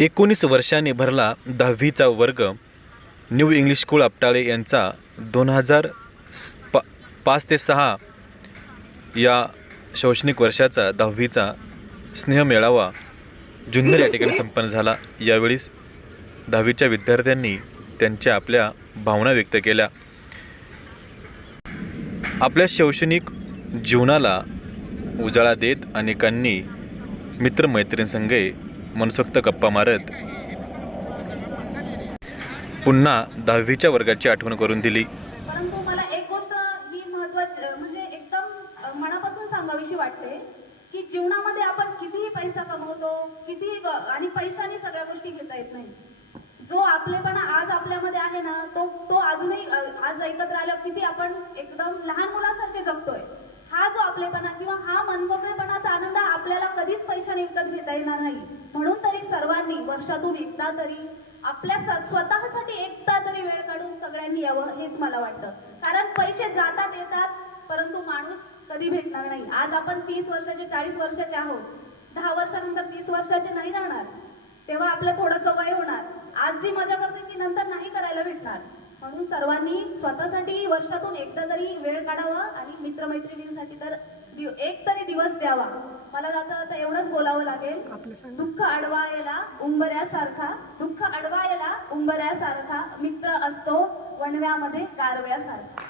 एकोणीस वर्षाने भरला दहावीचा वर्ग. न्यू इंग्लिश स्कूल आपटाळे यांचा दोन हजार पा पाच ते सहा या शैक्षणिक वर्षाचा दहावीचा स्नेहमेळावा जुन्नर या ठिकाणी संपन्न झाला. यावेळी दहावीच्या विद्यार्थ्यांनी त्यांच्या आपल्या भावना व्यक्त केल्या. आपल्या शैक्षणिक जीवनाला उजाळा देत अनेकांनी मित्रमैत्रिणींसंगे मनसोक्त गप्पा मारत पुन्हा दहावीच्या वर्गाची आठवण करून दिली. परंतु मला एक गोष्ट ही महत्वाची म्हणजे एकदम मनापासून सांगावीशी वाटते की जीवनामध्ये आपण कितीही पैसा कमवतो कितीही आणि पैशाने सगळ्या गोष्टी घेता येत नाही. जो आपलेपणा आज आपल्यामध्ये आहे ना तो तो अजूनही आज एकत्र आल्यावर किती आपण एकदम लहान मुलासारखे जगतोय हा जो आपलेपणा किंवा हा मनमोकळेपणाचा आनंद आपल्याला कधीच विकत घेता येणार नाही. म्हणून तरी सर्वांनी वर्षातून एकदा तरी आपल्या स्वतःसाठी एकदा तरी वेळ काढून सगळ्यांनी यावं हेच मला वाटतं. कारण पैसे जातात येतात परंतु माणूस कधी भेटणार नाही. आज आपण तीस वर्षाचे चाळीस वर्षाचे आहोत. दहा वर्षानंतर तीस वर्षाचे नाही राहणार. तेव्हा आपलं थोडंसं वय होणार. आज जी मजा करते ती नंतर नाही करायला भेटणार. म्हणून सर्वांनी स्वतःसाठी वर्षातून एकदा तरी वेळ काढावा आणि मित्रमैत्रिणींसाठी तर एक तरी दिवस द्यावा. मला आता आता एवढंच बोलावं लागेल. दुःख अडवायला उंबऱ्यासारखा दुःख अडवायला उंबऱ्यासारखा मित्र असतो वणव्यामध्ये गारव्यासारखा.